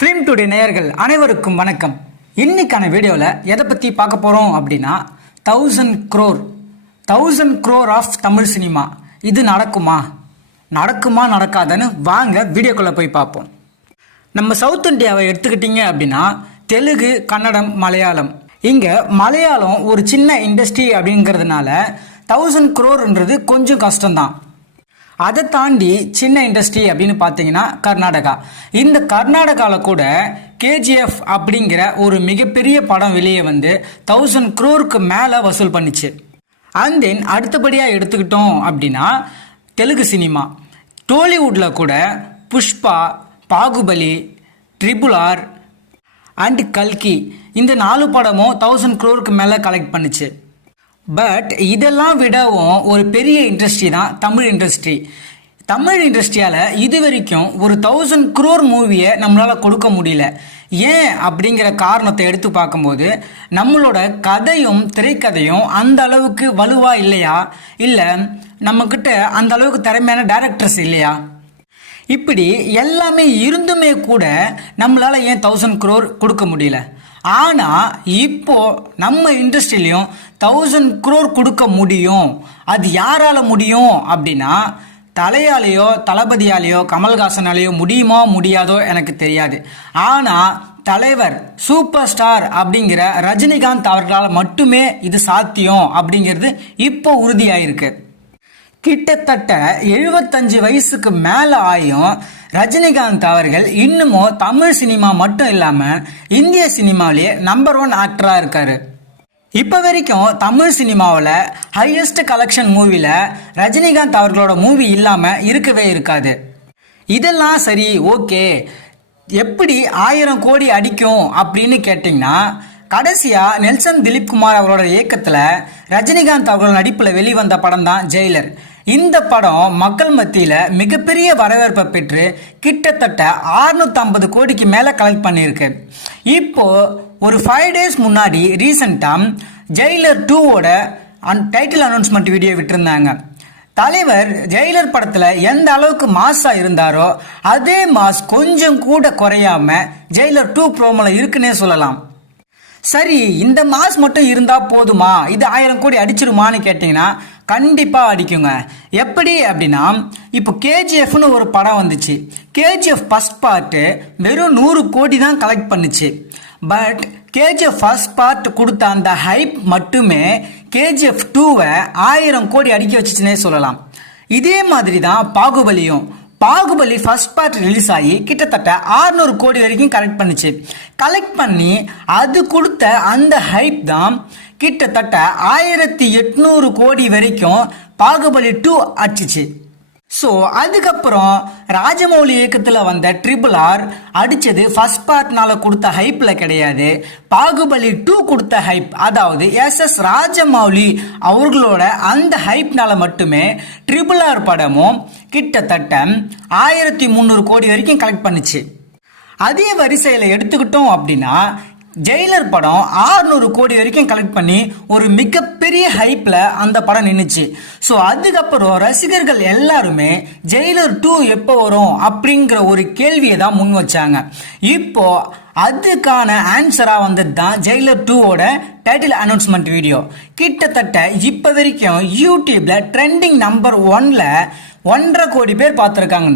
Film today நேயர்கள் அனைவருக்கும் வணக்கம். இன்னைக்கான வீடியோவில் எதை பற்றி பார்க்க போகிறோம் அப்படின்னா 1000 crore ஆஃப் தமிழ் சினிமா. இது நடக்குமா நடக்காதுன்னு வாங்க வீடியோக்குள்ளே போய் பார்ப்போம். நம்ம சவுத் இந்தியாவை எடுத்துக்கிட்டிங்க அப்படின்னா தெலுங்கு, கன்னடம், மலையாளம். இங்கே மலையாளம் ஒரு சின்ன இண்டஸ்ட்ரி அப்படிங்கிறதுனால 1000 crore கொஞ்சம் கஷ்டம்தான். அதை தாண்டி சின்ன இண்டஸ்ட்ரி அப்படின்னு பார்த்தீங்கன்னா கர்நாடகா. இந்த கர்நாடகாவில் கூட கேஜிஎஃப் அப்படிங்கிற ஒரு மிகப்பெரிய படம் வெளியே வந்து 1000 crore மேலே வசூல் பண்ணிச்சு. அண்ட் தென் அடுத்தபடியாக எடுத்துக்கிட்டோம் அப்படின்னா தெலுங்கு சினிமா. டோலிவுட்டில் கூட புஷ்பா, பாகுபலி, RRR அண்ட் கல்கி இந்த 4 படமும் 1000 crore மேலே கலெக்ட் பண்ணிச்சு. பட் இதெல்லாம் விடவும் ஒரு பெரிய இண்டஸ்ட்ரி தான் தமிழ் இண்டஸ்ட்ரி. தமிழ் இண்டஸ்ட்ரியால் இது வரைக்கும் ஒரு 1000 crore மூவியை நம்மளால் கொடுக்க முடியல. ஏன் அப்படிங்கிற காரணத்தை எடுத்து பார்க்கும்போது நம்மளோட கதையும் திரைக்கதையும் அந்த அளவுக்கு வலுவா இல்லையா, இல்லை நம்மக்கிட்ட அந்த அளவுக்கு திறமையான டைரக்டர்ஸ் இல்லையா, இப்படி எல்லாமே இருந்துமே கூட நம்மளால் ஏன் 1000 crore கொடுக்க முடியல. ஆனால் இப்போ நம்ம இண்டஸ்ட்ரியிலையும் 1000 crore கொடுக்க முடியும். அது யாரால் முடியும் அப்படின்னா தலையாலேயோ தளபதியாலேயோ கமல்ஹாசனாலேயோ முடியுமோ முடியாதோ எனக்கு தெரியாது. ஆனால் தலைவர் சூப்பர் ஸ்டார் அப்படிங்கிற ரஜினிகாந்த் அவர்களால் மட்டுமே இது சாத்தியம் அப்படிங்கிறது இப்போ உறுதியாயிருக்கு. கிட்டத்தட்ட 75 வயசுக்கு மேலே ஆயும் ரஜினிகாந்த் அவர்கள் இன்னமும் தமிழ் சினிமா மட்டும் இல்லாமல் இந்திய சினிமாவிலேயே நம்பர் 1 ஆக்டராக இருக்காரு. இப்போ வரைக்கும் தமிழ் சினிமாவில் ஹையஸ்ட் கலெக்ஷன் மூவியில் ரஜினிகாந்த் அவர்களோட மூவி இல்லாமல் இருக்கவே இருக்காது. இதெல்லாம் சரி, ஓகே, எப்படி 1000 கோடி அடிக்கும் அப்படின்னு கேட்டிங்கன்னா கடைசியாக நெல்சன் திலீப் குமார் அவரோட இயக்கத்தில் ரஜினிகாந்த் அவர்களோட நடிப்பில் வெளிவந்த படம் தான் ஜெயிலர். இந்த படம் மக்கள் மத்தியில் மிகப்பெரிய வரவேற்பை பெற்று கிட்டத்தட்ட 650 கோடிக்கு மேலே கலெக்ட் பண்ணியிருக்கு. இப்போ ஒரு 5 days முன்னாடி ரீசெண்டாக ஜெயிலர் 2ஓட டைட்டில் அனௌன்ஸ்மெண்ட் வீடியோ விட்டுருந்தாங்க. தலைவர் ஜெயிலர் படத்தில் எந்த அளவுக்கு மாஸாக இருந்தாரோ அதே மாஸ் கொஞ்சம் கூட குறையாம ஜெயிலர் 2 ப்ரோமோல இருக்குன்னே சொல்லலாம். சரி, இந்த மாஸ் மட்டும் இருந்தால் போதுமா, இது 1000 கோடி அடிச்சிருமான்னு கேட்டிங்கன்னா கண்டிப்பாக அடிக்குங்க. எப்படி அப்படின்னா இப்போ கேஜிஎஃப்னு ஒரு படம் வந்துச்சு. கேஜிஎஃப் ஃபர்ஸ்ட் பார்ட்டு வெறும் 100 கோடி தான் கலெக்ட் பண்ணுச்சு. பட் கேஜிஎஃப் ஃபர்ஸ்ட் பார்ட் கொடுத்த அந்த ஹைப் மட்டுமே கேஜிஎஃப் 2வை 1000 கோடி அடிக்க வச்சுச்சுன்னே சொல்லலாம். இதே மாதிரி தான் பாகுபலியும். பாகுபலி ஃபர்ஸ்ட் பார்ட் ரிலீஸ் ஆகி கிட்டத்தட்ட 600 கோடி வரைக்கும் கலெக்ட் பண்ணிச்சு. கலெக்ட் பண்ணி அது கொடுத்த அந்த ஹைப் தான் கிட்டத்தட்ட 1800 கோடி வரைக்கும் பாகுபலி 2 அடிச்சிச்சு. ஸோ அதுக்கப்புறம் ராஜமௌலி இயக்கத்தில் வந்த RRR அடித்தது ஃபர்ஸ்ட் பார்ட்னால கொடுத்த ஹைப்பில் கிடையாது, பாகுபலி 2 கொடுத்த ஹைப், அதாவது SS ராஜமௌலி அவர்களோட அந்த ஹைப்னால மட்டுமே RRR படமும் கிட்டத்தட்ட 1300 கோடி வரைக்கும் கலெக்ட் பண்ணுச்சு. அதே வரிசையில் எடுத்துக்கிட்டோம் அப்படின்னா ஜெயிலர் படம் 600 கோடி வரைக்கும் கலெக்ட் பண்ணி ஒரு மிகப்பெரிய ஹைப்பில் அந்த படம் நின்றுச்சு. ஸோ அதுக்கப்புறம் ரசிகர்கள் எல்லாருமே ஜெயிலர் 2 எப்போ வரும் அப்படிங்கிற ஒரு கேள்வியை தான் முன் வச்சாங்க. இப்போ அதுக்கான ஆன்சராக வந்தது தான் ஜெயிலர் 2ஓட டைட்டில் அனௌன்ஸ்மெண்ட் வீடியோ. கிட்டத்தட்ட இப்போ வரைக்கும் யூடியூப்ல ட்ரெண்டிங் நம்பர் 1ல 1.5 கோடி பேர் பார்த்துருக்காங்க.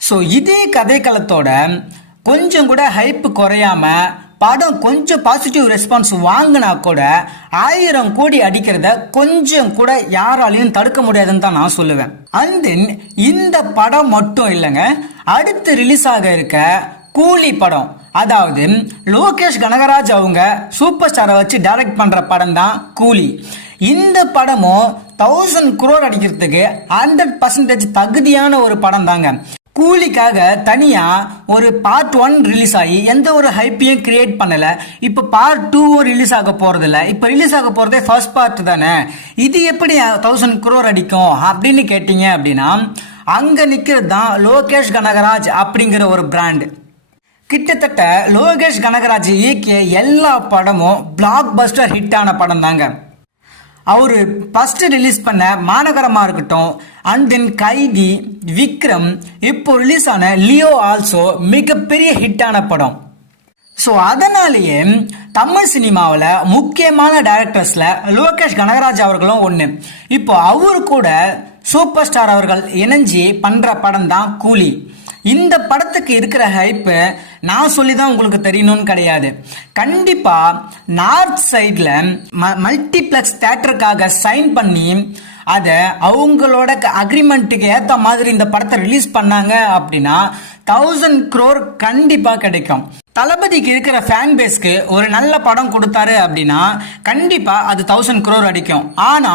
ஸோ இதே கதைக்களத்தோட கொஞ்சம் கூட ஹைப்பு குறையாம படம் கொஞ்சம் பாசிட்டிவ் ரெஸ்பான்ஸ் வாங்கினா கூட 1000 கோடி அடிக்கிறத கொஞ்சம் கூட யாராலையும் தடுக்க முடியாதுன்னு தான் நான் சொல்லுவேன். அண்ட் தென் இந்த படம் மட்டும் இல்லைங்க, அடுத்து ரிலீஸ் ஆக இருக்க கூலி படம், அதாவது லோகேஷ் கனகராஜ் அவங்க சூப்பர் ஸ்டாரை வச்சு டைரக்ட் பண்ற படம் தான் கூலி. இந்த படமும் 1000 crore அடிக்கிறதுக்கு 100% தகுதியான ஒரு படம் தாங்க. கூலிக்காக தனியா ஒரு பார்ட் 1 ரிலீஸ் ஆகி எந்த ஒரு ஹைப்பையும் கிரியேட் பண்ணல. இப்போ பார்ட் 2 ரிலீஸ் ஆக போறது இல்லை. இப்போ ரிலீஸ் ஆக போறதே ஃபர்ஸ்ட் பார்ட் தானே. இது எப்படி 1000 crore அடிக்கும் அப்படின்னு கேட்டீங்க அப்படின்னா அங்க நிக்கிறது தான் லோகேஷ் கனகராஜ் அப்படிங்கிற ஒரு பிராண்ட். கிட்டத்தட்ட லோகேஷ் கனகராஜ் இயக்கிய எல்லா படமும் பிளாக் பஸ்டர் ஹிட்டான படம் தாங்க. அவரு ஃபர்ஸ்ட் ரிலீஸ் பண்ண மாநகரமா இருக்கட்டும், அண்ட் தென் கைதி, விக்ரம், இப்போ ரிலீஸ் ஆன லியோ ஆல்சோ மிகப்பெரிய ஹிட்டான படம். ஸோ அதனாலேயே தமிழ் சினிமாவில் முக்கியமான டைரக்டர்ஸ்ல லோகேஷ் கனகராஜ் அவர்களும் ஒன்று. இப்போ அவரு கூட சூப்பர் ஸ்டார் அவர்கள் இணைஞ்சி பண்ற படம் தான் கூலி. இந்த படத்துக்கு இருக்கிற ஹைப்பு நான் சொல்லி தான் உங்களுக்கு தெரியணும்னு கிடையாது. கண்டிப்பா நார்த் சைட்ல மல்டிபிளெக்ஸ் தியேட்டருக்காக சைன் பண்ணி அதை அவங்களோட அக்ரிமெண்ட்டுக்கு ஏற்ற மாதிரி இந்த படத்தை ரிலீஸ் பண்ணாங்க அப்படின்னா 1000 crore கண்டிப்பா கிடைக்கும். தளபதிக்கு இருக்கிற ஃபேன் பேஸ்க்கு ஒரு நல்ல படம் கொடுத்தாரு அப்படின்னா கண்டிப்பா அது 1000 crore அடிக்கும். ஆனா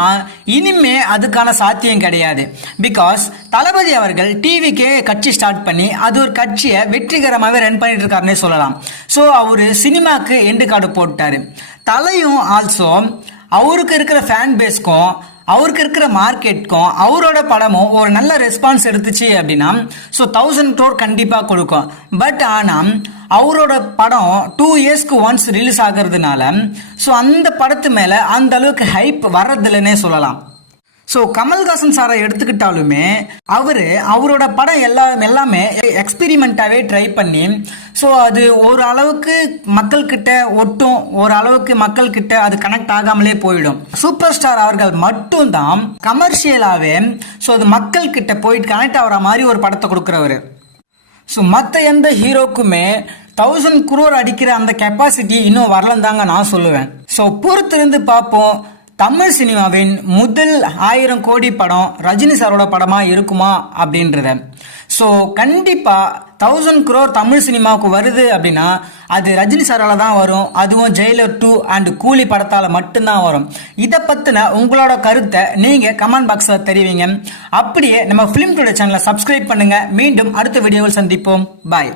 இனிமே அதுக்கான சாத்தியம் கிடையாது. பிகாஸ் தளபதி அவர்கள் டிவிக்கே கட்சி ஸ்டார்ட் பண்ணி அது ஒரு கட்சியை வெற்றிகரமாகவே ரன் பண்ணிட்டு இருக்காருன்னே சொல்லலாம். ஸோ அவரு சினிமாக்கு எண்டு கார்டு போட்டாரு. தலையும் ஆல்சோ அவருக்கு இருக்கிற ஃபேன் பேஸ்க்கும் அவருக்கு இருக்கிற மார்க்கெட்டுக்கும் அவரோட படமும் ஒரு நல்ல ரெஸ்பான்ஸ் எடுத்துச்சு அப்படின்னா ஸோ 1000 crore கண்டிப்பாக கொடுக்கும். பட் ஆனால் அவரோட படம் 2 yearsக்கு ஒன்ஸ் ரிலீஸ் ஆகிறதுனால ஸோ அந்த படத்து மேலே அந்த அளவுக்கு ஹைப் வர்றதில்லைன்னே சொல்லலாம். ஸோ கமல்ஹாசன் சாரை எடுத்துக்கிட்டாலுமே அவரோட படம் எல்லாமே எக்ஸ்பெரிமெண்ட்டாகவே ட்ரை பண்ணி ஸோ அது ஒரு அளவுக்கு மக்கள்கிட்ட ஒட்டும், ஒரு அளவுக்கு மக்கள்கிட்ட அது கனெக்ட் ஆகாமலே போயிடும். சூப்பர் ஸ்டார் அவர்கள் மட்டும்தான் கமர்ஷியலாகவே ஸோ அது மக்கள்கிட்ட போயிட்டு கனெக்ட் ஆகிற மாதிரி ஒரு படத்தை கொடுக்குறவர். ஸோ மற்ற எந்த ஹீரோக்குமே 1000 crore அடிக்கிற அந்த கெப்பாசிட்டி இன்னும் வரலன்னு தாங்க நான் சொல்லுவேன். ஸோ பொறுத்திருந்து பார்ப்போம். தமிழ் சினிமாவின் முதல் 1000 கோடி படம் ரஜினி சாரோட படமா இருக்குமா அப்படின்றத. ஸோ கண்டிப்பா 1000 crore தமிழ் சினிமாவுக்கு வருது அப்படின்னா அது ரஜினி சாரால தான் வரும். அதுவும் ஜெயிலர் 2 அண்ட் கூலி படத்தால மட்டும்தான் வரும். இதை பத்தின உங்களோட கருத்தை நீங்க கமெண்ட் பாக்ஸ்ல தெரிவிங்க. அப்படியே நம்ம ஃபிலிம் டுடே சேனலை சப்ஸ்கிரைப் பண்ணுங்க. மீண்டும் அடுத்த வீடியோவில் சந்திப்போம். பாய்.